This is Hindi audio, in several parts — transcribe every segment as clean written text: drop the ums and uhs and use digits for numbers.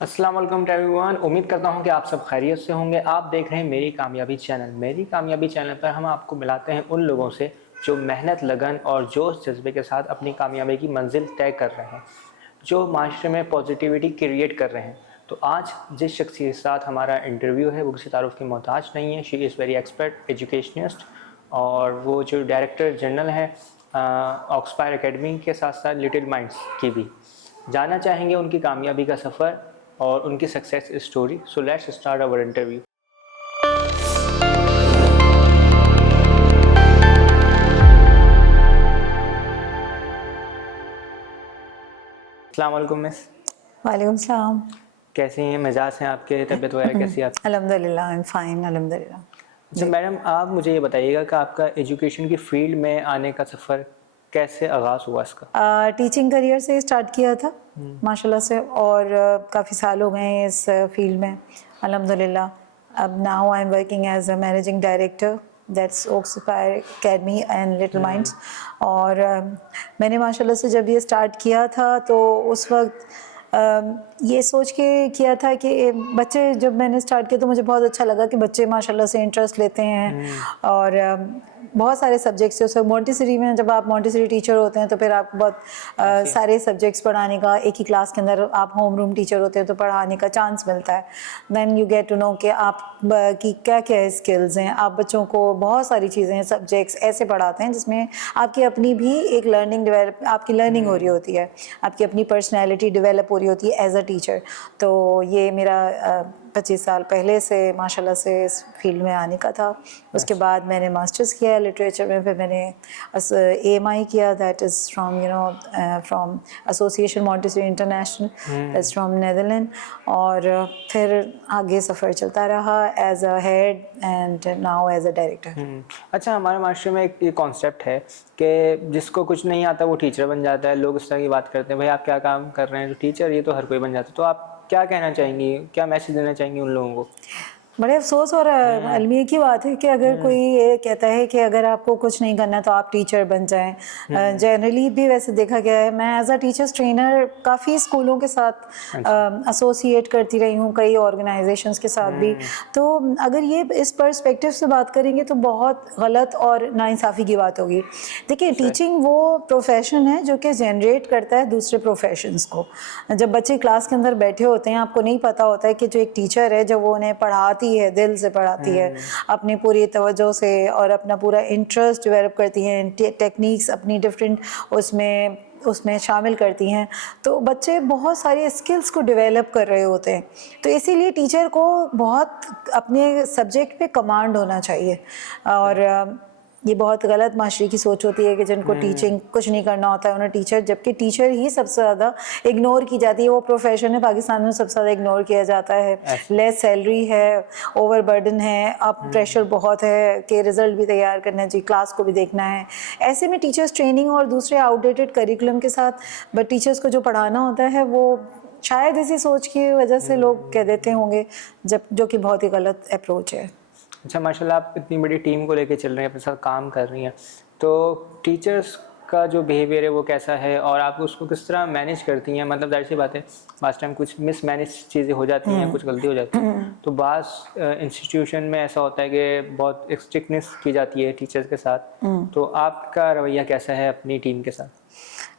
अस्सलाम वालेकुम टू एवरीवन। उम्मीद करता हूँ कि आप सब खैरियत से होंगे। आप देख रहे हैं मेरी कामयाबी चैनल। मेरी कामयाबी चैनल पर हम आपको मिलाते हैं उन लोगों से जो मेहनत, लगन और जोश जज्बे के साथ अपनी कामयाबी की मंजिल तय कर रहे हैं, जो माशरे में पॉजिटिविटी क्रिएट कर रहे हैं। तो आज जिस शख्स के साथ हमारा इंटरव्यू है वो किसी तारुफ की मोहताज नहीं है। She is very expert educationist और वो जो डायरेक्टर जनरल है ऑक्सफायर एकेडमी के साथ साथ लिटिल माइंड्स की भी। जानना चाहेंगे उनकी कामयाबी का सफ़र और उनकी success story. So let's start our interview. अस्सलाम वालेकुम मिस। वालेकुम सलाम। कैसे हैं, मिजाज हैं आपके, तबीयत वगैरह कैसी है आपकी? अल्हम्दुलिल्लाह आई एम फाइन अल्हम्दुलिल्लाह। अच्छा जी। मैडम, आप मुझे ये बताइएगा कि आपका एजुकेशन की फ़ील्ड में आने का सफ़र कैसे आगाज़ हुआ इसका? टीचिंग करियर से स्टार्ट किया था माशाल्लाह से, और काफ़ी साल हो गए हैं इस फील्ड में अल्हम्दुलिल्लाह। अब now I am working as a managing director that's Oxfire Academy and Little Minds. और मैंने माशाल्लाह से जब ये स्टार्ट किया था तो उस वक्त ये सोच के किया था कि बच्चे, जब मैंने स्टार्ट किया तो मुझे बहुत अच्छा लगा कि बच्चे माशाल्लाह से इंटरेस्ट लेते हैं। और बहुत सारे सब्जेक्ट्स हैं। उसमें मोंटेसरी में जब आप मोंटेसरी टीचर होते हैं तो फिर आपको बहुत ऐसे सारे सब्जेक्ट्स पढ़ाने का, एक ही क्लास के अंदर आप होम रूम टीचर होते हैं तो पढ़ाने का चांस मिलता है। Then you get to know कि आप की क्या क्या स्किल्स हैं। आप बच्चों को बहुत सारी चीज़ें, सब्जेक्ट्स ऐसे पढ़ाते हैं जिसमें आपकी अपनी भी एक लर्निंग डेवलप, आपकी लर्निंग हो रही होती है, आपकी अपनी पर्सनैलिटी डेवलप हो रही होती है एज अ टीचर। तो ये मेरा 25 साल पहले से माशाल्लाह से इस फील्ड में आने का था। उसके बाद मैंने मास्टर्स किया लिटरेचर में, फिर मैंने AMI किया, that is from from Association Montessori International, that's from Netherland. और फिर आगे सफ़र चलता रहा as a head and now as a director. अच्छा, हमारे माशरे में एक ये कॉन्सेप्ट है कि जिसको कुछ नहीं आता वो टीचर बन जाता है। लोग इस तरह की बात करते हैं, भाई आप क्या काम कर रहे हैं, तो टीचर ये तो हर कोई बन जाता है। तो आप क्या कहना चाहेंगी, क्या मैसेज देना चाहेंगी उन लोगों को? बड़े अफसोस और अलमिया की बात है कि अगर कोई ये कहता है कि अगर आपको कुछ नहीं करना तो आप टीचर बन जाएं। जनरली भी वैसे देखा गया है। मैं एज अ टीचर्स ट्रेनर काफ़ी स्कूलों के साथ अच्छा। एसोसिएट करती रही हूँ, कई ऑर्गेनाइजेशंस के साथ भी। तो अगर ये इस पर्सपेक्टिव से बात करेंगे तो बहुत गलत और नाइंसाफ़ी की बात होगी। देखिए, सही। टीचिंग वो प्रोफेशन है जो कि जनरेट करता है दूसरे प्रोफेशंस को। जब बच्चे क्लास के अंदर बैठे होते हैं, आपको नहीं पता होता है कि जो एक टीचर है जब वो उन्हें पढ़ाती है, दिल से पढ़ाती है, अपनी पूरी तवज्जो से और अपना पूरा इंटरेस्ट डेवलप करती हैं, टेक्निक्स अपनी डिफरेंट उसमें शामिल करती हैं, तो बच्चे बहुत सारी स्किल्स को डेवलप कर रहे होते हैं। तो इसीलिए टीचर को बहुत अपने सब्जेक्ट पे कमांड होना चाहिए। और ये बहुत गलत माशरे की सोच होती है कि जिनको टीचिंग कुछ नहीं करना होता है उन्हें टीचर, जबकि टीचर ही सबसे ज़्यादा इग्नोर की जाती है। वो प्रोफेशन है पाकिस्तान में सबसे ज़्यादा इग्नोर किया जाता है। लेस सैलरी है, ओवर बर्डन है, अब प्रेशर बहुत है कि रिज़ल्ट भी तैयार करना चाहिए, क्लास को भी देखना है। ऐसे में टीचर्स ट्रेनिंग और दूसरे आउटडेटेड करिकुलम के साथ बट टीचर्स को जो पढ़ाना होता है वो शायद इसी सोच की वजह से लोग कह देते होंगे, जब जो कि बहुत ही गलत अप्रोच है। अच्छा, माशाल्लाह आप इतनी बड़ी टीम को लेके चल रही हैं, अपने साथ काम कर रही हैं, तो टीचर्स का जो बिहेवियर है वो कैसा है और आप उसको किस तरह मैनेज करती हैं? मतलब ज़ाहिर सी बात है, लास्ट टाइम कुछ मिसमैनेज चीज़ें हो जाती हैं, कुछ गलती हो जाती है, तो बाज़ इंस्टीट्यूशन में ऐसा होता है कि बहुत एक स्ट्रिक्टनेस की जाती है टीचर्स के साथ। तो आपका रवैया कैसा है अपनी टीम के साथ?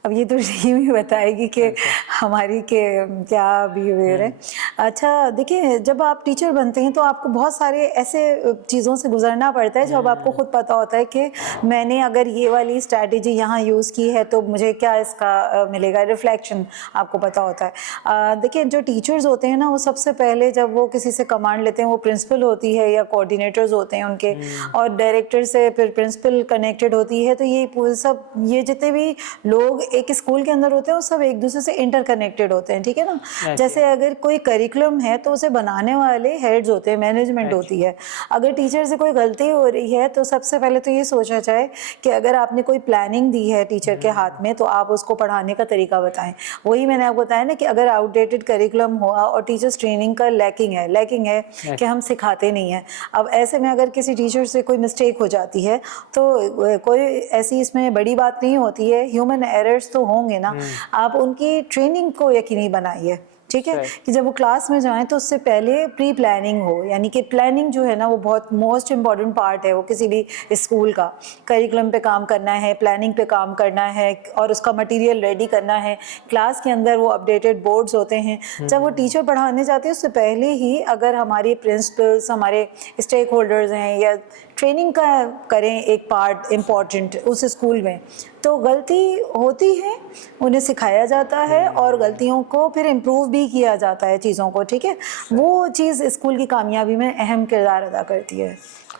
अब ये तो टीम ही बताएगी कि अच्छा। हमारी के क्या बिहेवियर है। अच्छा देखिए, जब आप टीचर बनते हैं तो आपको बहुत सारे ऐसे चीज़ों से गुजरना पड़ता है जब आपको खुद पता होता है कि मैंने अगर ये वाली स्ट्रैटेजी यहाँ यूज़ की है तो मुझे क्या इसका मिलेगा, रिफ्लेक्शन आपको पता होता है। देखिए, जो टीचर्स होते हैं ना, वो सबसे पहले जब वो किसी से कमांड लेते हैं, वो प्रिंसिपल होती है या कोऑर्डिनेटर्स होते हैं उनके, और डायरेक्टर से फिर प्रिंसिपल कनेक्टेड होती है। तो ये सब, ये जितने भी लोग एक स्कूल के अंदर होते हैं वो सब एक दूसरे से इंटरकनेक्टेड होते हैं, ठीक है ना। जैसे अगर कोई करिकुलम है तो उसे बनाने वाले हेड्स होते हैं, मैनेजमेंट होती है। अगर टीचर से कोई गलती हो रही है तो सबसे पहले तो ये सोचा जाए कि अगर आपने कोई प्लानिंग दी है टीचर के हाथ में तो आप उसको पढ़ाने का तरीका बताएं। वही मैंने आपको बताया ना कि अगर आउटडेटेड करिकुलम हुआ और टीचर्स ट्रेनिंग का लैकिंग है कि हम सिखाते नहीं हैं। अब ऐसे में अगर किसी टीचर से कोई मिस्टेक हो जाती है तो कोई ऐसी इसमें बड़ी बात नहीं होती है, ह्यूमन एरर्स तो होंगे ना। आप उनकी ट्रेनिंग को यकीनी बनाइए, ठीक है, सही। कि जब वो क्लास में जाएं तो उससे पहले प्री प्लानिंग हो, यानी कि प्लानिंग जो है ना वो बहुत मोस्ट इम्पॉर्टेंट पार्ट है वो किसी भी स्कूल का। करिकुलम पे काम करना है, प्लानिंग पे काम करना है और उसका मटेरियल रेडी करना है। क्लास के अंदर वो अपडेटेड बोर्ड्स होते हैं। जब वो टीचर पढ़ाने जाते हैं उससे पहले ही अगर हमारे प्रिंसिपल्स, हमारे स्टेक होल्डर्स हैं या ट्रेनिंग का करें एक पार्ट इम्पॉर्टेंट उस स्कूल में, तो गलती होती है, उन्हें सिखाया जाता है और गलतियों को फिर इम्प्रूव भी किया जाता है चीज़ों को, ठीक है। वो चीज़ स्कूल की कामयाबी में अहम किरदार अदा करती है।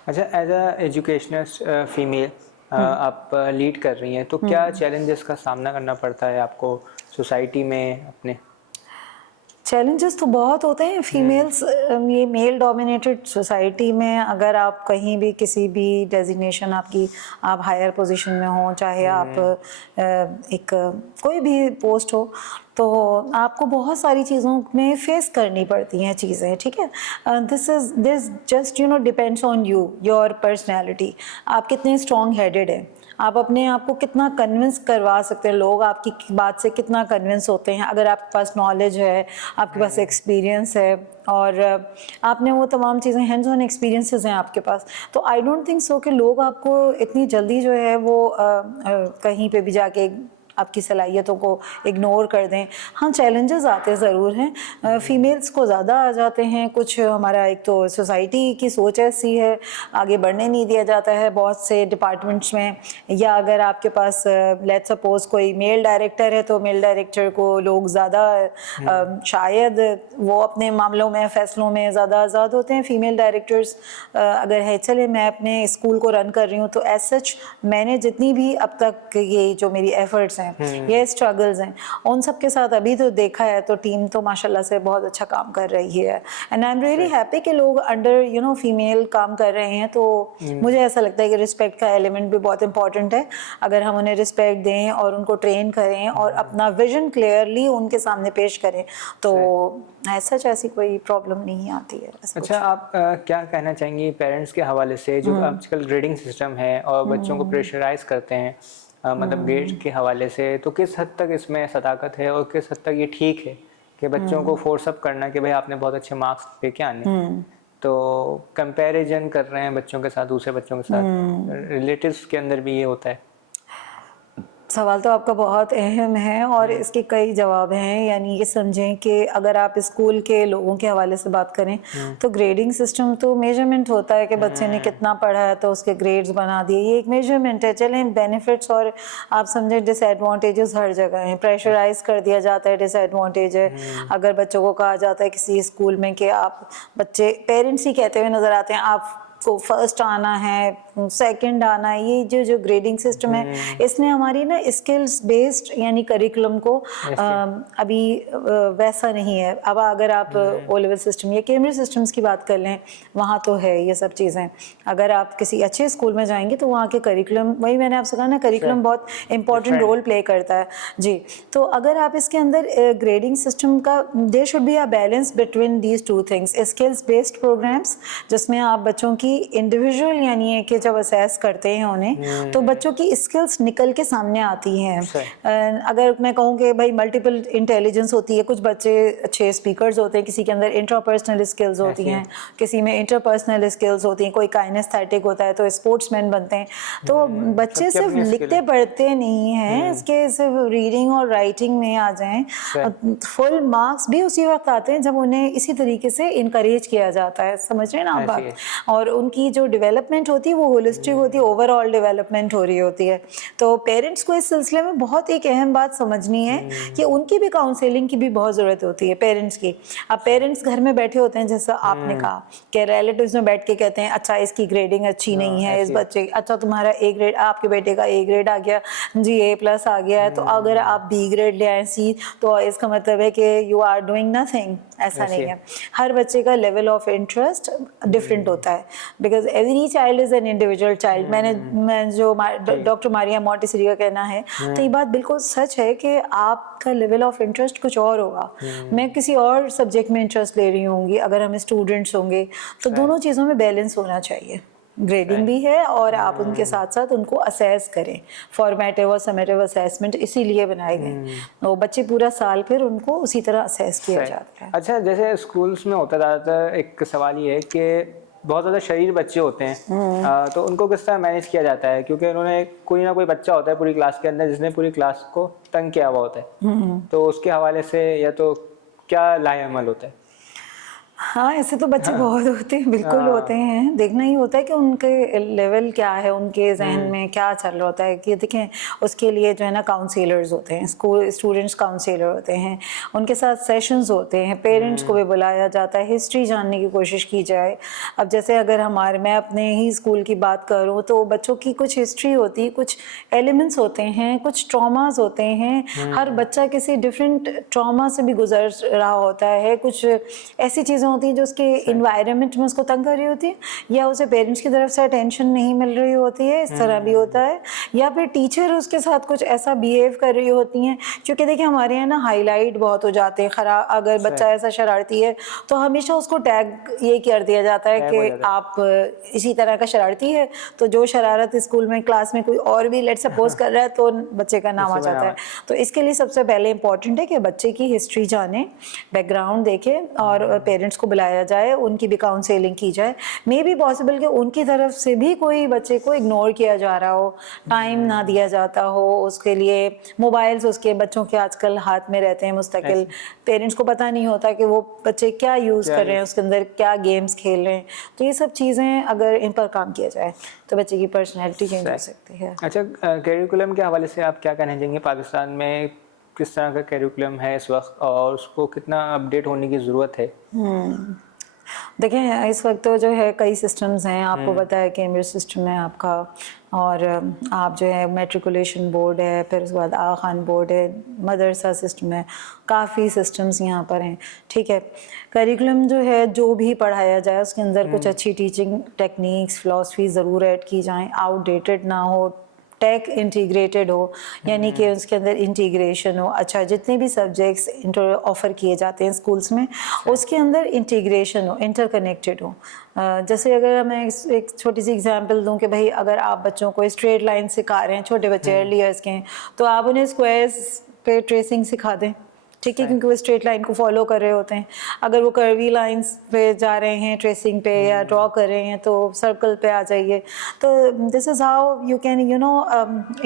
अच्छा, एज अ एजुकेशनिस्ट फीमेल आप लीड कर रही हैं, तो क्या चैलेंजेस का सामना करना पड़ता है आपको सोसाइटी में अपने? चैलेंजेस तो बहुत होते हैं फीमेल्स, ये मेल डोमिनेटेड सोसाइटी में अगर आप कहीं भी किसी भी डेजिग्नेशन आपकी, आप हायर पोजीशन में हो, चाहे आप एक कोई भी पोस्ट हो, तो आपको बहुत सारी चीज़ों में फेस करनी पड़ती हैं चीज़ें, ठीक है। This just depends on you, your personality, आप कितने स्ट्रॉन्ग हेडेड हैं, आप अपने आप को कितना कन्विंस करवा सकते हैं, लोग आपकी बात से कितना कन्विंस होते हैं। अगर आपके पास नॉलेज है, आपके पास एक्सपीरियंस है और आपने वो तमाम चीज़ें, हैंड्स ऑन एक्सपीरियंसेस हैं आपके पास, तो आई डोंट थिंक सो कि लोग आपको इतनी जल्दी जो है वो कहीं पे भी जाके आपकी सलाहियतों को इग्नोर कर दें। हाँ, चैलेंजेस आते ज़रूर हैं, फीमेल्स को ज़्यादा आ जाते हैं। कुछ हमारा एक तो सोसाइटी की सोच ऐसी है, आगे बढ़ने नहीं दिया जाता है बहुत से डिपार्टमेंट्स में, या अगर आपके पास लेट्स सपोज कोई मेल डायरेक्टर है तो मेल डायरेक्टर को लोग ज़्यादा शायद वो अपने मामलों में, फ़ैसलों में ज़्यादा आज़ाद होते हैं। फ़ीमेल डायरेक्टर्स अगर है, चले मैं अपने स्कूल को रन कर रही हूँ तो एज सच मैंने जितनी भी अब तक ये जो मेरी एफर्ट्स हैं, ये स्ट्रगल्स हैं, उन सब के साथ अभी तो देखा है तो टीम तो माशाल्लाह से बहुत अच्छा काम कर रही है। And I am really happy कि लोग अंडर फीमेल काम कर रहे हैं। तो मुझे ऐसा लगता है कि रिस्पेक्ट का एलिमेंट भी बहुत इंपॉर्टेंट है। अगर हम उन्हें रिस्पेक्ट दें और उनको ट्रेन करें और अपना विजन क्लियरली उनके सामने पेश करें तो ऐसा ऐसी कोई प्रॉब्लम नहीं आती है। अच्छा, आप क्या कहना चाहेंगी पेरेंट्स के हवाले से, जो आजकल ग्रेडिंग सिस्टम है और बच्चों को प्रेशराइज करते हैं मतलब ग्रेड के हवाले से, तो किस हद तक इसमें सदाकत है और किस हद तक ये ठीक है कि बच्चों को फोर्स अप करना कि भाई आपने बहुत अच्छे मार्क्स लेके आने, तो कंपैरिजन कर रहे हैं बच्चों के साथ, दूसरे बच्चों के साथ, रिलेटिव्स के अंदर भी ये होता है। सवाल तो आपका बहुत अहम है और इसके कई जवाब हैं। यानी ये समझें कि अगर आप स्कूल के लोगों के हवाले से बात करें तो ग्रेडिंग सिस्टम तो मेजरमेंट होता है कि बच्चे ने कितना पढ़ा है तो उसके ग्रेड्स बना दिए, ये एक मेजरमेंट है। चलें, बेनिफिट्स और आप समझें डिसएडवांटेजेस हर जगह हैं। प्रेशराइज कर दिया जाता है, डिसएडवांटेज है। अगर बच्चों को कहा जाता है किसी स्कूल में कि आप, बच्चे पेरेंट्स ही कहते हुए नज़र आते हैं आप को फर्स्ट आना है, सेकंड आना है, ये जो ग्रेडिंग सिस्टम है इसने हमारी ना स्किल्स बेस्ड यानी करिकुलम को अभी वैसा नहीं है। अब अगर आप ओ लेवल सिस्टम या कैम्ब्रिज सिस्टम्स की बात कर लें, वहाँ तो है ये सब चीज़ें। अगर आप किसी अच्छे स्कूल में जाएंगे तो वहाँ के करिकुलम, वही मैंने आपसे कहा ना, करिकुलम बहुत इंपॉर्टेंट रोल प्ले करता है जी। तो अगर आप इसके अंदर ग्रेडिंग सिस्टम का, there should be a balance between these two things. Skills based programmes जिसमें आप बच्चों की इंडिविजुअल यानी है कि जब असेस करते हैं उन्हें तो बच्चों की स्किल्स निकल के सामने आती हैं। अगर मैं कहूँ कि भाई मल्टीपल इंटेलिजेंस होती है, कुछ बच्चे अच्छे स्पीकर्स होते हैं, किसी के अंदर इंट्रापर्सनल स्किल्स होती हैं, किसी में इंटरपर्सनल स्किल्स होती हैं, कोई काइनेस्थेटिक होता है तो स्पोर्ट्समैन बनते हैं। तो बच्चे सिर्फ लिखते पढ़ते नहीं हैं, इसके सिर्फ रीडिंग और राइटिंग में आ जाएं। फुल मार्क्स भी उसी वक्त आते हैं जब उन्हें इसी तरीके से इनकरेज किया जाता है, समझ रहे हैं ना आप बात। और उनकी जो डेवलपमेंट होती है वो होलिस्टिक होती है, ओवरऑल डेवलपमेंट हो रही होती है। तो पेरेंट्स को इस सिलसिले में बहुत एक अहम बात समझनी है कि उनकी भी काउंसलिंग की भी बहुत ज़रूरत होती है पेरेंट्स की। अब पेरेंट्स घर में बैठे होते हैं, जैसा आपने कहा कि रिलेटिव्स में बैठ के कहते हैं अच्छा इसकी ग्रेडिंग अच्छी नहीं है, इस बच्चे, अच्छा तुम्हारा ए ग्रेड, आपके बेटे का ए ग्रेड आ गया जी, A+ आ गया है, तो अगर आप B ग्रेड ले आए, C, तो इसका मतलब है कि यू आर डूइंग नथिंग। ऐसा नहीं है, हर बच्चे का लेवल ऑफ इंटरेस्ट डिफरेंट होता है, because every child is an individual child. मैं जो डॉक्टर मारिया मोंटेसरी का कहना है तो ये बात बिल्कुल सच है कि आपका लेवल ऑफ इंटरेस्ट कुछ और होगा, मैं किसी और सब्जेक्ट में इंटरेस्ट ले रही होंगी, अगर हम स्टूडेंट्स होंगे तो दोनों चीज़ों में बैलेंस होना चाहिए। ग्रेडिंग भी है और आप उनके साथ साथ उनको असेस करें। फॉर्मेटिव और समेटिव असेसमेंट इसीलिए बनाए गए, वो बच्चे पूरा साल फिर उनको उसी तरह असेस किया जाता है। अच्छा, जैसे स्कूल्स में होता ज़्यादातर एक सवाल ये है कि बहुत ज़्यादा शरीर बच्चे होते हैं, तो उनको किस तरह मैनेज किया जाता है, क्योंकि उन्होंने कोई ना कोई बच्चा होता है पूरी क्लास के अंदर जिसने पूरी क्लास को तंग किया हुआ होता है, तो उसके हवाले से या तो क्या लाएअमल होता है? हाँ, ऐसे तो बच्चे बहुत होते हैं, बिल्कुल होते हैं। देखना ही होता है कि उनके लेवल क्या है, उनके जहन में क्या चल रहा होता है। कि देखें, उसके लिए जो है ना काउंसलर्स होते हैं, स्कूल स्टूडेंट्स काउंसलर होते हैं, उनके साथ सेशंस होते हैं, पेरेंट्स को भी बुलाया जाता है, हिस्ट्री जानने की कोशिश की जाए। अब जैसे अगर मैं अपने ही स्कूल की बात करूँ तो बच्चों की कुछ हिस्ट्री होती है, कुछ एलिमेंट्स होते हैं, कुछ ट्रॉमास होते हैं। हर बच्चा किसी डिफरेंट ट्रॉमा से भी गुजर रहा होता है। कुछ ऐसी चीज़ें होती है जो उसके इन्वायरमेंट में उसको तंग कर रही होती है, या उसे पेरेंट्स की तरफ से अटेंशन नहीं मिल रही होती है, इस तरह भी होता है। या फिर टीचर उसके साथ कुछ ऐसा बिहेव कर रही होती हैं, क्योंकि देखिए हमारे यहाँ ना हाईलाइट बहुत हो जाते हैं खराब। अगर बच्चा ऐसा शरारती है तो हमेशा उसको टैग ये कर दिया जाता है कि आप इसी तरह का शरारती है, तो जो शरारत स्कूल में क्लास में कोई और भी लेट सपोज कर रहा है तो बच्चे का नाम आ जाता है। तो इसके लिए सबसे पहले इंपॉर्टेंट है कि बच्चे की हिस्ट्री जाने, बैकग्राउंड देखें और पेरेंट्स को बुलाया जाए, उनकी भी काउंसलिंग की जाए। मे बी पॉसिबल कि उनकी तरफ से भी कोई बच्चे को इग्नोर किया जा रहा हो, टाइम ना दिया जाता हो उसके लिए। मोबाइल्स उसके बच्चों के आजकल हाथ में रहते हैं मुस्तकिल, पेरेंट्स को पता नहीं होता कि वो बच्चे क्या यूज़ कर रहे हैं, उसके अंदर क्या गेम्स खेल रहे हैं। तो ये सब चीज़ें अगर इन पर काम किया जाए तो बच्चे की पर्सनैलिटी चेंज हो सकती है। अच्छा, करिकुलम के हवाले से आप क्या कहना चाहेंगे? पाकिस्तान में किस तरह का करिकुलम है इस वक्त और उसको कितना अपडेट होने की ज़रूरत है? देखें, इस वक्त तो जो है कई सिस्टम्स हैं, आपको पता है कैम्ब्रिज सिस्टम है आपका, और आप जो है मैट्रिकुलेशन बोर्ड है, फिर उसके बाद आगा खान बोर्ड है, मदरसा सिस्टम है, काफ़ी सिस्टम्स यहाँ पर हैं। ठीक है, करिकुलम जो है जो भी पढ़ाया जाए उसके अंदर कुछ अच्छी टीचिंग टेक्निक्स, फ़िलासफ़ी ज़रूर ऐड की जाएँ, आउटडेटेड ना हो, टेक इंटीग्रेटेड हो, यानी कि उसके अंदर इंटीग्रेशन हो। अच्छा, जितने भी सब्जेक्ट्स ऑफ़र किए जाते हैं स्कूल्स में उसके अंदर इंटीग्रेशन हो, इंटरकनेक्टेड हो। जैसे अगर मैं एक छोटी सी एग्जांपल दूं कि भाई अगर आप बच्चों को स्ट्रेट लाइन सिखा रहे हैं, छोटे बच्चे अर्ली ईयर्स के हैं, तो आप उन्हें स्क्वायर्स पे ट्रेसिंग सिखा दें, ठीक है, क्योंकि वो स्ट्रेट लाइन को फॉलो कर रहे होते हैं। अगर वो कर्वी लाइंस पे जा रहे हैं ट्रेसिंग पे या ड्रॉ कर रहे हैं तो सर्कल पे आ जाइए। तो this is how you can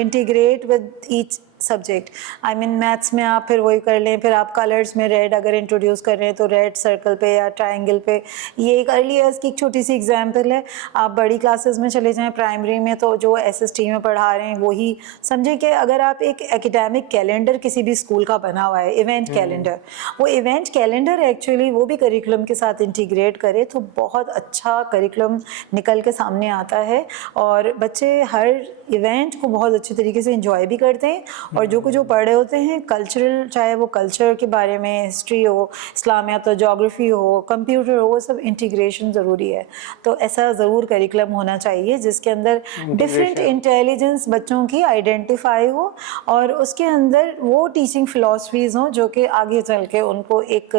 integrate with each subject. I mean maths में आप फिर वही कर लें, फिर आप कलर्स में रेड अगर इंट्रोड्यूस कर रहे हैं तो रेड सर्कल पे या ट्रायंगल पे। ये एक अर्ली ईयर्स की एक छोटी सी एग्जांपल है। आप बड़ी क्लासेस में चले जाएं, प्राइमरी में, तो जो एसएसटी में पढ़ा रहे हैं वही समझें कि अगर आप एक एकेडमिक कैलेंडर किसी भी स्कूल का बना हुआ है, इवेंट कैलेंडर, वो इवेंट कैलेंडर एक्चुअली वो भी करिकुलम के साथ इंटीग्रेट करे तो बहुत अच्छा करिकुलम निकल के सामने आता है और बच्चे हर इवेंट को बहुत अच्छे तरीके से इंजॉय भी करते हैं। और जो कुछ वो पढ़ रहे होते हैं कल्चरल, चाहे वो कल्चर के बारे में हिस्ट्री हो, इस्लामियात हो, जोग्राफी हो, कंप्यूटर हो, वो सब इंटीग्रेशन ज़रूरी है। तो ऐसा ज़रूर करिकुलम होना चाहिए जिसके अंदर डिफरेंट इंटेलिजेंस बच्चों की आइडेंटिफाई हो और उसके अंदर वो टीचिंग फ़िलासफ़ीज़ हों जो कि आगे चल के उनको एक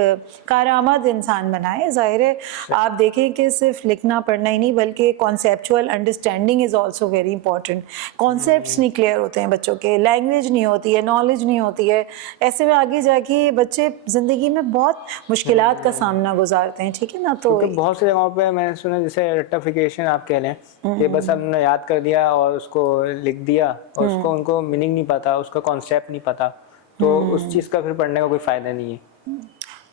कारआमद इंसान बनाए। ज़ाहिर है आप देखें कि सिर्फ लिखना पढ़ना ही नहीं बल्कि conceptual understanding is also very important. Concepts नहीं क्लियर होते हैं बच्चों के, लैंग्वेज नहीं होती है, नॉलेज नहीं होती है, ऐसे में आगे जाके बच्चे ज़िंदगी में बहुत मुश्किलात का सामना गुजारते हैं। ठीक है ना, तो बहुत सी जगहों पे मैंने सुना जैसे रट्टाफिकेशन आप कह लें कि बस हमने याद कर दिया और उसको लिख दिया और उसको उनको मीनिंग नहीं पता, उसका कॉन्सेप्ट नहीं पता, तो उस चीज़ का फिर पढ़ने का कोई फ़ायदा नहीं है।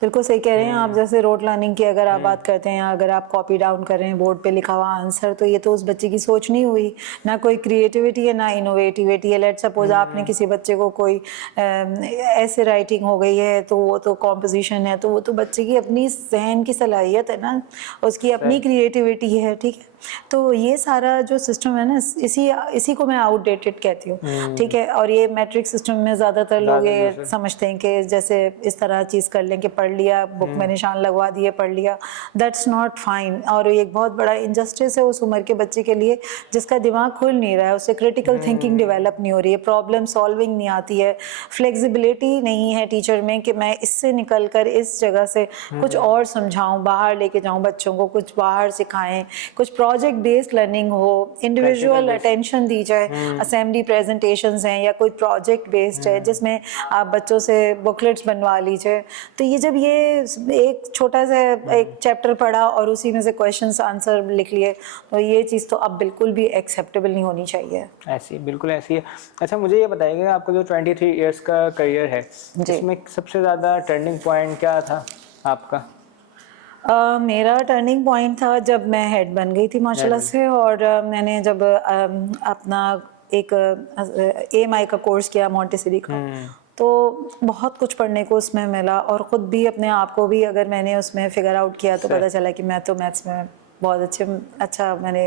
बिल्कुल सही कह रहे हैं आप। जैसे रोड लर्निंग की अगर आप बात करते हैं, अगर आप कॉपी डाउन कर रहे हैं बोर्ड पे लिखा हुआ आंसर, तो ये तो उस बच्चे की सोच नहीं हुई, ना कोई क्रिएटिविटी है ना इनोवेटिविटी है। लेट सपोज आपने किसी बच्चे को कोई ऐसे राइटिंग हो गई है तो वो तो कॉम्पोजिशन है, तो वो तो बच्चे की अपनी जहन की सलाहियत है ना, उसकी अपनी क्रिएटिविटी है। ठीक है, तो ये सारा जो सिस्टम है ना, इसी को मैं आउटडेटेड कहती हूँ। ठीक है, और ये मैट्रिक सिस्टम में ज़्यादातर लोग ये समझते हैं कि जैसे इस तरह चीज़ कर लें कि पढ़ लिया, बुक में निशान लगवा दिए, पढ़ लिया, दैट्स नॉट फाइन। और ये एक बहुत बड़ा इनजस्टिस है उस उम्र के बच्चे के लिए जिसका दिमाग खुल नहीं रहा है, उससे क्रिटिकल थिंकिंग डेवलप नहीं हो रही है, प्रॉब्लम सॉल्विंग नहीं आती है, फ्लेक्सिबिलिटी नहीं है टीचर में कि मैं इससे निकल कर इस जगह से कुछ और समझाऊँ, बाहर लेके जाऊँ बच्चों को, कुछ बाहर सिखाएँ, कुछ प्रोजेक्ट बेस्ड लर्निंग हो, इंडिविजुअल अटेंशन दी जाए, असेंबली प्रेजेंटेशंस हैं या कोई प्रोजेक्ट बेस्ड है जिसमें आप बच्चों से बुकलेट्स बनवा लीजिए। तो ये जब ये एक छोटा सा एक चैप्टर पढ़ा और उसी में से क्वेश्चंस आंसर लिख लिए, तो ये चीज़ तो अब बिल्कुल भी एक्सेप्टेबल नहीं होनी चाहिए। ऐसी बिल्कुल ऐसी है। अच्छा, मुझे ये बताइएगा, आपका जो 23 इयर्स का करियर है, इसमें सबसे ज़्यादा टर्निंग पॉइंट क्या था आपका? मेरा टर्निंग पॉइंट था जब मैं हेड बन गई थी माशाल्लाह से, और मैंने जब अपना एक AMI का कोर्स किया, मॉन्टेसरी का, तो बहुत कुछ पढ़ने को उसमें मिला, और ख़ुद भी अपने आप को भी अगर मैंने उसमें फिगर आउट किया तो पता चला कि मैं तो मैथ्स में बहुत अच्छा मैंने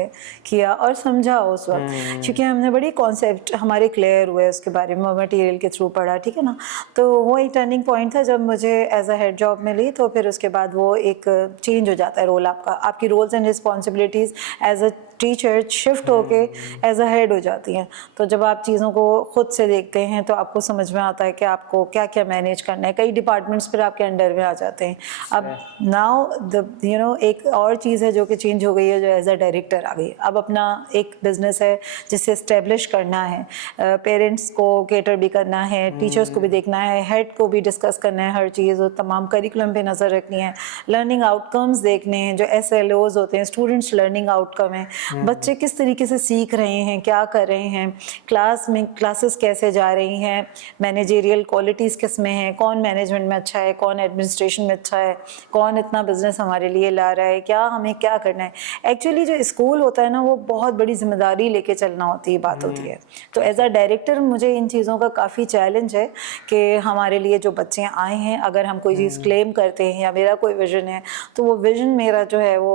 किया और समझा उस वक्त, क्योंकि हमने बड़ी कॉन्सेप्ट हमारे क्लियर हुए उसके बारे में, मटेरियल के थ्रू पढ़ा, ठीक है ना। तो वो एक टर्निंग पॉइंट था जब मुझे एज अ हेड जॉब मिली। तो फिर उसके बाद वो एक चेंज हो जाता है रोल आपका, आपकी roles and responsibilities as a teacher shift होके एज अ हेड हो जाती हैं। तो जब आप चीज़ों को खुद से देखते हैं तो आपको समझ में आता है कि आपको क्या क्या मैनेज करना है। कई डिपार्टमेंट्स फिर आपके अंडर में आ जाते हैं। अब नाउ द एक और चीज़ है जो कि चेंज हो गई है, जो एज अ डायरेक्टर आ गई। अब अपना एक बिजनेस है जिसे इस्टेब्लिश करना है, पेरेंट्स को केटर भी करना है, टीचर्स को भी देखना है, हेड को भी डिस्कस करना है हर चीज़, और तमाम करिकुलम पे नज़र रखनी है, लर्निंग आउटकम्स देखने हैं, जो SLOs होते हैं, स्टूडेंट्स लर्निंग आउटकम है, बच्चे किस तरीके से सीख रहे हैं, क्या कर रहे हैं, क्लास में क्लासेस कैसे जा रही हैं, मैनेजरियल क्वालिटीज़ किस में हैं, कौन मैनेजमेंट में अच्छा है, कौन एडमिनिस्ट्रेशन में अच्छा है, कौन इतना बिजनेस हमारे लिए ला रहा है, क्या हमें क्या करना है। एक्चुअली जो स्कूल होता है ना, वो बहुत बड़ी जिम्मेदारी लेके चलना होती है, बात होती है। तो एज अ डायरेक्टर मुझे इन चीज़ों का काफ़ी चैलेंज है कि हमारे लिए जो बच्चे आए हैं, अगर हम कोई चीज़ क्लेम करते हैं या मेरा कोई विजन है, तो वो विजन मेरा जो है वो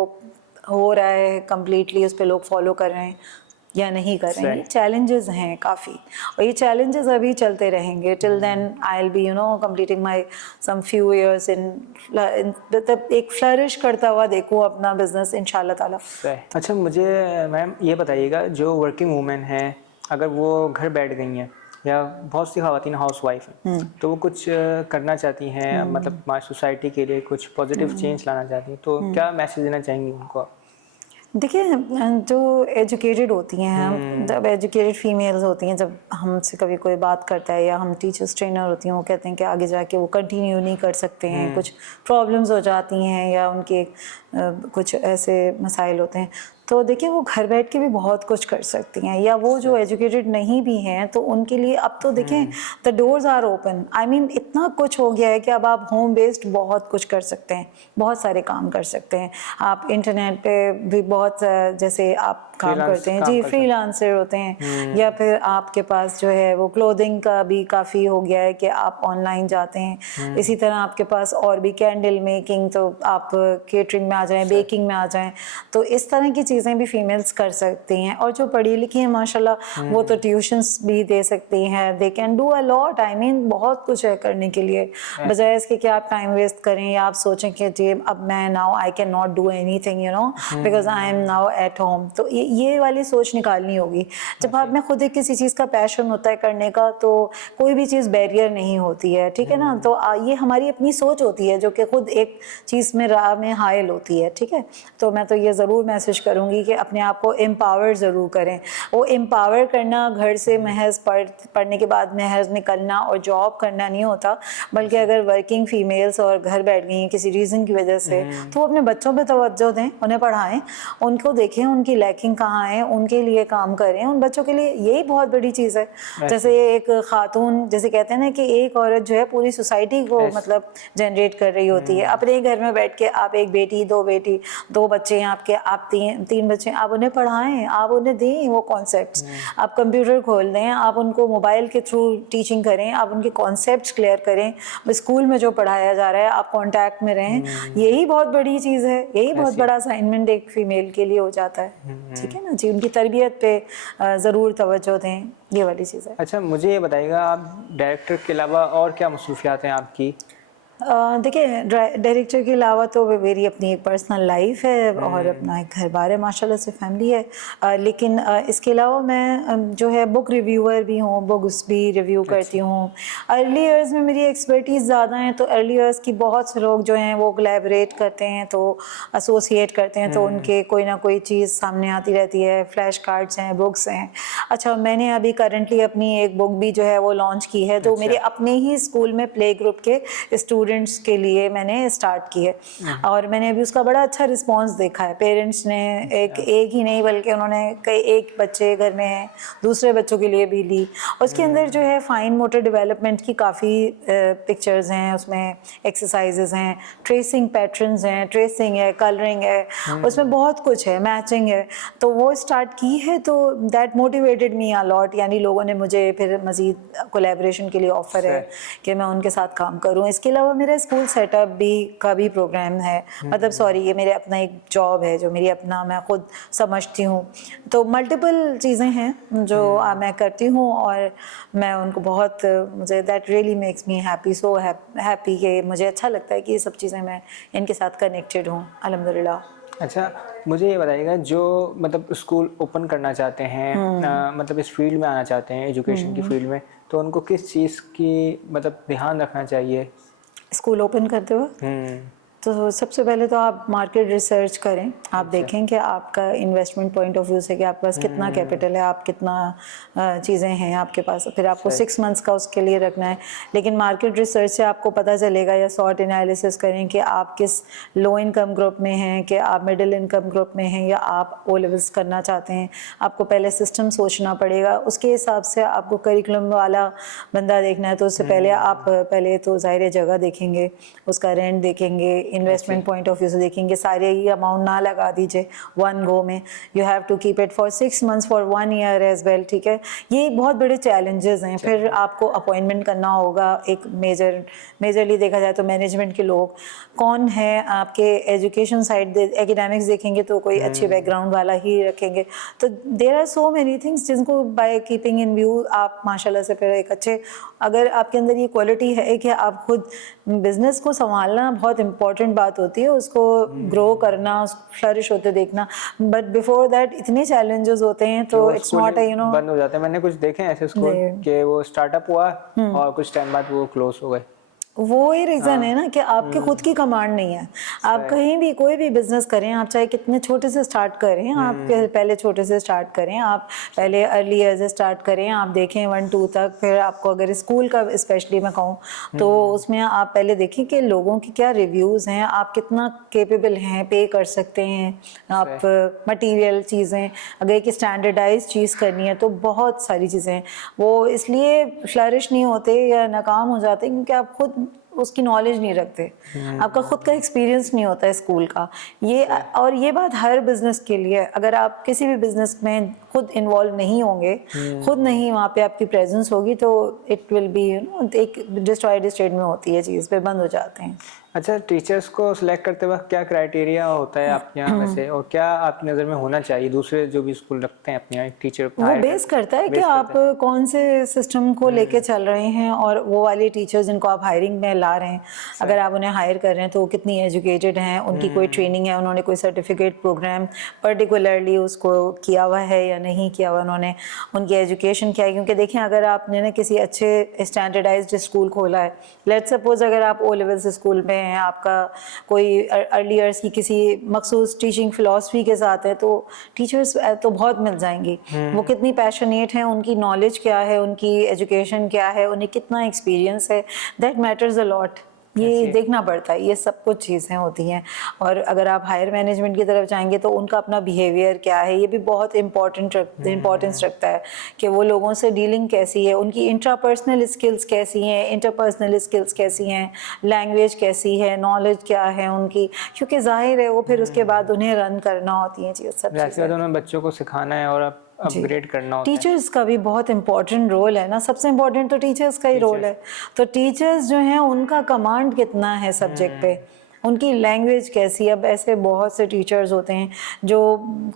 हो रहा है कम्प्लीटली, उस पर लोग फॉलो कर रहे हैं या नहीं कर रहे हैं। ये चैलेंजेस हैं काफ़ी, और ये चैलेंजेस अभी चलते रहेंगे till then I will be completing my some few years in एक फ्लरिश करता हुआ देखूँ अपना बिजनेस इंशाल्लाह ताला। अच्छा, मुझे मैम ये बताइएगा, जो वर्किंग वूमेन है, अगर वो घर बैठ गई हैं, या बहुत सी ख़वातीन हाउस वाइफ हैं, तो वो कुछ करना चाहती हैं, मतलब हमारी सोसाइटी के लिए कुछ पॉजिटिव चेंज लाना चाहती हैं, तो क्या मैसेज देना चाहेंगी उनको? देखिए, जो एजुकेटेड होती हैं, जब एजुकेटेड फीमेल्स होती हैं, जब हमसे कभी कोई बात करता है या हम टीचर्स ट्रेनर होती हैं, वो कहते हैं कि आगे जाके वो कंटिन्यू नहीं कर सकते हैं, कुछ प्रॉब्लम्स हो जाती हैं या उनके कुछ ऐसे मसाइल होते हैं, तो देखिए वो घर बैठ के भी बहुत कुछ कर सकती हैं। या वो जो एजुकेटेड नहीं भी हैं, तो उनके लिए अब तो देखें the doors are open. I mean इतना कुछ हो गया है कि अब आप होम बेस्ड बहुत कुछ कर सकते हैं, बहुत सारे काम कर सकते हैं। आप इंटरनेट पे भी बहुत जैसे आप काम करते हैं, जी, फ्रीलांसर होते हैं, या फिर आपके पास जो है वो क्लोथिंग का भी काफ़ी हो गया है कि आप ऑनलाइन जाते हैं। इसी तरह आपके पास और भी कैंडल मेकिंग, तो आप केटरिंग में आ जाएं, बेकिंग में आ जाएं, तो इस तरह की चीज़ें भी फीमेल्स कर सकती हैं। और जो पढ़ी लिखी हैं माशाल्लाह, वो तो ट्यूशन्स भी दे सकती हैं, they can do a lot. I mean बहुत कुछ है करने के लिए, बजाय इसके कि आप टाइम वेस्ट करें या आप सोचें कि जी अब मैं now I can not do anything because I am now at home. तो ये वाली सोच निकालनी होगी। जब आप में खुद एक किसी चीज़ का पैशन होता है करने का, तो कोई भी चीज़ बैरियर नहीं होती है, ठीक है ना। तो ये हमारी अपनी सोच होती है जो कि खुद एक चीज़ में राह में हायल होती है, ठीक है। तो मैं तो ये ज़रूर मैसेज करूँगी कि अपने आप को एम्पावर ज़रूर करें। वो एम्पावर करना घर से महज पढ़ने के बाद महज निकलना और जॉब करना नहीं होता, बल्कि अगर वर्किंग फीमेल्स और घर बैठ गई हैं किसी रीज़न की वजह से, तो वो अपने बच्चों पर तवज्जो दें, उन्हें पढ़ाएं, उनको देखें उनकी लैकिंग कहाँ है, उनके लिए काम करें, उन बच्चों के लिए। यही बहुत बड़ी चीज़ है। जैसे एक खातून, जैसे कहते हैं ना कि एक औरत जो है पूरी सोसाइटी को मतलब जनरेट कर रही होती है। अपने घर में बैठ के आप एक बेटी, दो बच्चे हैं आपके, आप तीन बच्चे, आप उन्हें पढ़ाएं, आप उन्हें दें वो कॉन्सेप्ट्स। आप कंप्यूटर खोल दें, आप उनको मोबाइल के थ्रू टीचिंग करें, आप उनके कॉन्सेप्ट्स क्लियर करें, स्कूल में जो पढ़ाया जा रहा है आप कॉन्टैक्ट में रहें। यही बहुत बड़ी चीज़ है, यही बहुत बड़ा असाइनमेंट एक फ़ीमेल के लिए हो जाता है, ठीक है ना जी। उनकी तरबियत पे ज़रूर तवज्जो दें, ये वाली चीज़ है। अच्छा, मुझे ये बताइएगा, आप डायरेक्टर के अलावा और क्या मसरूफियात हैं आपकी? देखिए डायरेक्टर के अलावा तो मेरी अपनी एक पर्सनल लाइफ है और अपना एक घर बार है, माशाल्लाह से फैमिली है। लेकिन इसके अलावा मैं जो है बुक रिव्यूअर भी हूँ, बुक्स भी रिव्यू करती हूँ। अर्ली ईयर्स में मेरी एक्सपर्टीज़ ज़्यादा हैं, तो अर्ली ईयर्स की बहुत से लोग जो हैं वो कोलैबोरेट करते हैं, तो एसोसिएट करते हैं, तो उनके कोई ना कोई चीज़ सामने आती रहती है। फ्लैश कार्ड्स हैं, बुक्स हैं। अच्छा, मैंने अभी करंटली अपनी एक बुक भी जो है वो लॉन्च की है, तो मेरे अपने ही स्कूल में प्ले ग्रुप के स्टूडेंट्स के लिए मैंने स्टार्ट की है और मैंने अभी उसका बड़ा अच्छा रिस्पांस देखा है। पेरेंट्स ने एक ही नहीं बल्कि उन्होंने कई एक बच्चे घर में हैं, दूसरे बच्चों के लिए भी ली। उसके अंदर जो है फाइन मोटर डेवलपमेंट की काफ़ी पिक्चर्स हैं, उसमें एक्सरसाइजेज हैं, ट्रेसिंग पैटर्न्स हैं, ट्रेसिंग है, कलरिंग है, उसमें बहुत कुछ है, मैचिंग है। तो वो स्टार्ट की है, तो that motivated me a lot. यानी लोगों ने मुझे फिर मज़ीद कोलैबोरेशन के लिए ऑफ़र है कि मैं उनके साथ काम करूं। इसके अलावा मेरा स्कूल सेटअप भी का भी प्रोग्राम है, मतलब सॉरी, ये मेरे अपना एक जॉब है जो मेरी अपना मैं खुद समझती हूँ। तो मल्टीपल चीज़ें हैं जो मैं करती हूँ और मैं उनको बहुत, मुझे that really makes me happy, so happy कि मुझे अच्छा लगता है कि ये सब चीज़ें मैं इनके साथ कनेक्टेड हूँ, अल्हम्दुलिल्लाह। अच्छा, मुझे ये बताइएगा, जो मतलब स्कूल ओपन करना चाहते हैं, मतलब इस फील्ड में आना चाहते हैं, एजुकेशन की फील्ड में, तो उनको किस चीज़ की मतलब ध्यान रखना चाहिए? स्कूल ओपन करते हुए तो सबसे पहले तो आप मार्केट रिसर्च करें। आप देखें कि आपका इन्वेस्टमेंट पॉइंट ऑफ व्यू से कि आपके पास कितना कैपिटल है, आप कितना चीज़ें हैं आपके पास, फिर आपको 6 मंथ्स का उसके लिए रखना है। लेकिन मार्केट रिसर्च से आपको पता चलेगा, या सॉर्ट एनालिसिस करें कि आप किस लो इनकम ग्रुप में हैं, कि आप मिडिल इनकम ग्रुप में हैं, या आप ओ लेवल्स करना चाहते हैं। आपको पहले सिस्टम सोचना पड़ेगा, उसके हिसाब से आपको करिकुलम वाला बंदा देखना है। तो उससे पहले आप पहले तो ज़ाहिर जगह देखेंगे, उसका रेंट देखेंगे, इन्वेस्टमेंट पॉइंट ऑफ व्यू से देखेंगे। सारे ही अमाउंट ना लगा दीजिए वन गो में, you have to keep it for 6 months, for 1 year as well, ठीक है। ये बहुत बड़े चैलेंजेस हैं। फिर आपको अपॉइंटमेंट करना होगा। एक मेजरली देखा जाए तो मैनेजमेंट के लोग कौन है, आपके एजुकेशन साइड एकेडमिक्स देखेंगे तो कोई अच्छे बैकग्राउंड वाला ही रखेंगे। तो there are so many things जिनको बाय कीपिंग इन व्यू आप माशाल्लाह से फिर एक अच्छे, अगर आपके अंदर ये क्वालिटी है कि आप खुद बिजनेस को संभालना बहुत इंपॉर्टेंट बात होती है, उसको ग्रो करना, फ्लरिश होते देखना, बट बिफोर दैट इतने चैलेंजेस होते हैं, तो इट्स नॉट अ बंद हो जाते हैं। मैंने कुछ देखे हैं ऐसे स्कूल कि वो स्टार्टअप हुआ और कुछ टाइम बाद वो क्लोज हो गए। वो ही रीज़न है ना कि आपकी खुद की कमांड नहीं है। आप कहीं भी कोई भी बिजनेस करें, आप चाहे कितने छोटे से स्टार्ट करें, आप पहले छोटे से स्टार्ट करें, आप पहले अर्ली ईयर से स्टार्ट करें, आप देखें 1-2 तक। फिर आपको अगर स्कूल का स्पेशली मैं कहूँ तो उसमें आप पहले देखें कि लोगों की क्या रिव्यूज़ हैं, आप कितना केपेबल हैं, पे कर सकते हैं आप मटीरियल चीज़ें। अगर एक स्टैंडर्डाइज चीज़ करनी है तो बहुत सारी चीज़ें वो इसलिए फ्लरिश नहीं होते या नाकाम हो जाते क्योंकि आप खुद उसकी नॉलेज नहीं रखते, आपका खुद का एक्सपीरियंस नहीं होता है स्कूल का। ये और ये बात हर बिजनेस के लिए, अगर आप किसी भी बिजनेस में खुद इन्वॉल्व नहीं होंगे, खुद नहीं वहाँ पे आपकी प्रेजेंस होगी, तो इट विल बी एक डिस्ट्रॉयड स्टेट में होती है चीज़, पे बंद हो जाते हैं। अच्छा, टीचर्स को सिलेक्ट करते वक्त क्या क्राइटेरिया होता है आपके यहाँ वैसे, और क्या आपकी नज़र में होना चाहिए दूसरे जो भी स्कूल रखते हैं अपने यहाँ एक टीचर को? वो बेस करता है कि आप कौन से सिस्टम को लेके चल रहे हैं और वो वाले टीचर्स जिनको आप हायरिंग में ला रहे हैं, अगर आप उन्हें हायर कर रहे हैं तो वो कितनी एजुकेटेड हैं, उनकी कोई ट्रेनिंग है, उन्होंने कोई सर्टिफिकेट प्रोग्राम पर्टिकुलरली उसको किया हुआ है या नहीं किया हुआ, उन्होंने उनकी एजुकेशन क्या है। क्योंकि देखें, अगर आपने ना किसी अच्छे स्टैंडर्डाइज्ड स्कूल खोला है, लेट्स सपोज अगर आप ओ लेवल से स्कूल में हैं, आपका कोई अर्ली ईयर्स की किसी मखसूस टीचिंग फिलॉसफी के साथ है, तो टीचर्स तो बहुत मिल जाएंगी। वो कितनी पैशनेट हैं, उनकी नॉलेज क्या है, उनकी एजुकेशन क्या है, उन्हें कितना एक्सपीरियंस है, दैट मैटर्स अ लॉट। ये देखना पड़ता है, ये सब कुछ चीज़ें होती हैं। और अगर आप हायर मैनेजमेंट की तरफ जाएंगे तो उनका अपना बिहेवियर क्या है, ये भी बहुत इंपॉर्टेंस रखता है कि वो लोगों से डीलिंग कैसी है, उनकी इंट्रापर्सनल स्किल्स कैसी हैं, इंटरपर्सनल स्किल्स कैसी हैं, लैंग्वेज कैसी है, नॉलेज क्या है उनकी, क्योंकि जाहिर है वो फिर उसके बाद उन्हें रन करना होती हैं चीज़, सब चीज़ें उन्हें बच्चों को सिखाना है और अपग्रेड करना होता है। टीचर्स का भी बहुत इंपॉर्टेंट रोल है ना, सबसे इम्पोर्टेंट तो टीचर्स का ही रोल है। तो टीचर्स जो हैं उनका कमांड कितना है सब्जेक्ट पे, उनकी लैंग्वेज कैसी है। अब ऐसे बहुत से टीचर्स होते हैं जो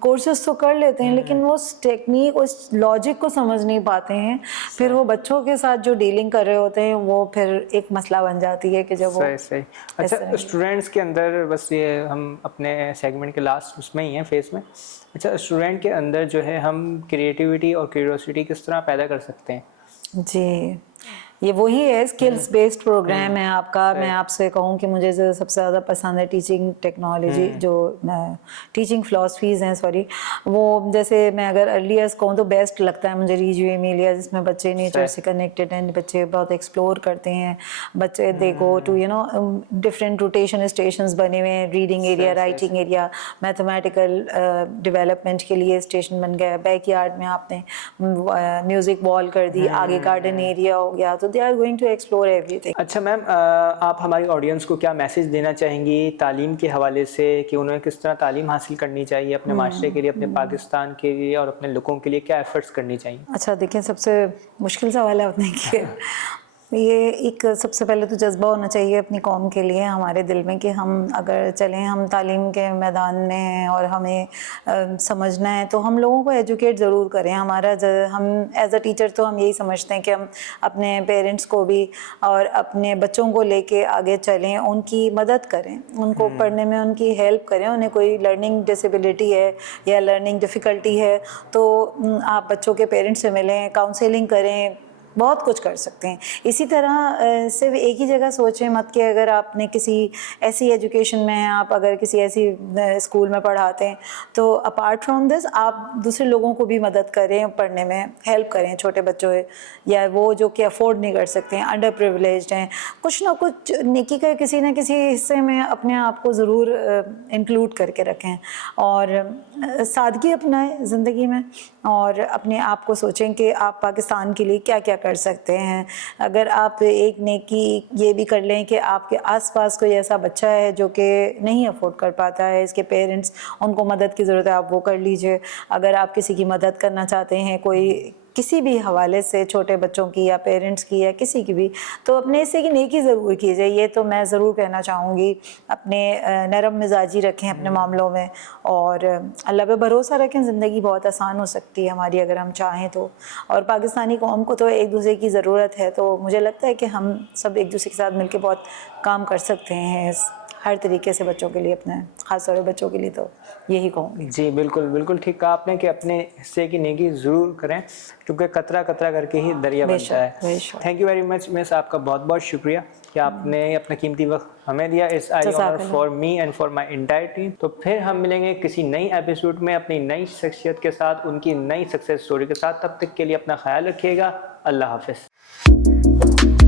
कोर्सेज तो कर लेते हैं लेकिन वो उस टेक्निक, उस लॉजिक को समझ नहीं पाते हैं। फिर वो बच्चों के साथ जो डीलिंग कर रहे होते हैं वो फिर एक मसला बन जाती है कि जब वो सही सही। अच्छा, स्टूडेंट्स के अंदर, बस ये हम अपने सेगमेंट के लास्ट उसमें ही हैं, फेस में। अच्छा, स्टूडेंट के अंदर जो है हम क्रिएटिविटी और क्यूरियोसिटी किस तरह पैदा कर सकते हैं? जी, ये वही है, स्किल्स बेस्ड प्रोग्राम है आपका। मैं आपसे कहूँ कि मुझे जो सबसे ज़्यादा पसंद है टीचिंग टेक्नोलॉजी, जो टीचिंग फ़िलासफ़ीज़ हैं, सॉरी, वो जैसे मैं अगर अर्लियर्स कहूँ तो बेस्ट लगता है मुझे रीजियो एमिलिया, जिसमें बच्चे नेचर से कनेक्टेड हैं, बच्चे बहुत एक्सप्लोर करते हैं। बच्चे they go to different rotation stations बने हुए हैं, reading area, writing area, mathematical development के लिए स्टेशन बन गया। बैकयार्ड में आपने म्यूज़िक वॉल कर दी, आगे गार्डन एरिया हो गया, तो they are going to explore everything. अच्छा मैम, आप हमारी ऑडियंस को क्या मैसेज देना चाहेंगी तालीम के हवाले से, कि उन्हें किस तरह तालीम हासिल करनी चाहिए अपने माशरे के लिए, अपने पाकिस्तान के लिए और अपने लोगों के लिए क्या एफर्ट्स करनी चाहिए? अच्छा, देखिए, सबसे मुश्किल सवाल है अपने कि ये एक सबसे पहले तो जज्बा होना चाहिए अपनी कौम के लिए हमारे दिल में कि हम अगर चलें, हम तालीम के मैदान में हैं और हमें समझना है तो हम लोगों को एजुकेट ज़रूर करें। हम एज अ टीचर तो हम यही समझते हैं कि हम अपने पेरेंट्स को भी और अपने बच्चों को लेके आगे चलें, उनकी मदद करें, उनको पढ़ने में उनकी हेल्प करें। उन्हें कोई लर्निंग डिसेबिलिटी है या लर्निंग डिफ़िकल्टी है तो आप बच्चों के पेरेंट्स से मिलें, काउंसलिंग करें, बहुत कुछ कर सकते हैं। इसी तरह सिर्फ एक ही जगह सोचें मत कि अगर आपने किसी ऐसी एजुकेशन में हैं, आप अगर किसी ऐसी स्कूल में पढ़ाते हैं तो अपार्ट फ्रॉम दिस आप दूसरे लोगों को भी मदद करें, पढ़ने में हेल्प करें, छोटे बच्चों या वो जो कि अफोर्ड नहीं कर सकते हैं, अंडर प्रिविलेज्ड हैं। कुछ ना कुछ नेकी का किसी न किसी हिस्से में अपने आप को ज़रूर इंक्लूड करके रखें और सादगी अपनाएं ज़िंदगी में और अपने आप को सोचें कि आप पाकिस्तान के लिए क्या क्या कर सकते हैं। अगर आप एक नेकी ये भी कर लें कि आपके आसपास कोई ऐसा बच्चा है जो कि नहीं अफोर्ड कर पाता है, इसके पेरेंट्स, उनको मदद की ज़रूरत है, आप वो कर लीजिए। अगर आप किसी की मदद करना चाहते हैं, कोई किसी भी हवाले से, छोटे बच्चों की या पेरेंट्स की या किसी की भी, तो अपने हिस्से की नेकी ज़रूर कीजिए। ये तो मैं ज़रूर कहना चाहूँगी। अपने नरम मिजाजी रखें अपने मामलों में और अल्लाह पे भरोसा रखें। ज़िंदगी बहुत आसान हो सकती है हमारी अगर हम चाहें तो। और पाकिस्तानी कौम को तो एक दूसरे की ज़रूरत है, तो मुझे लगता है कि हम सब एक दूसरे के साथ मिलकर बहुत काम कर सकते हैं हर तरीके से बच्चों के लिए, अपने ख़ास तौर पर बच्चों के लिए तो यही कहूँगी। जी बिल्कुल बिल्कुल ठीक कहा आपने कि अपने हिस्से की नेकी ज़रूर करें, क्योंकि कतरा कतरा करके ही दरिया बनता है। Thank you very much miss, आपका बहुत बहुत शुक्रिया कि आपने अपना कीमती वक्त हमें दिया। Is I honour for me and for my entire team. तो फिर हम मिलेंगे किसी नई एपिसोड में अपनी नई शख्सियत के साथ, उनकी नई सक्सेस स्टोरी के साथ। तब तक के लिए अपना ख्याल रखिएगा। अल्लाह हाफिज़।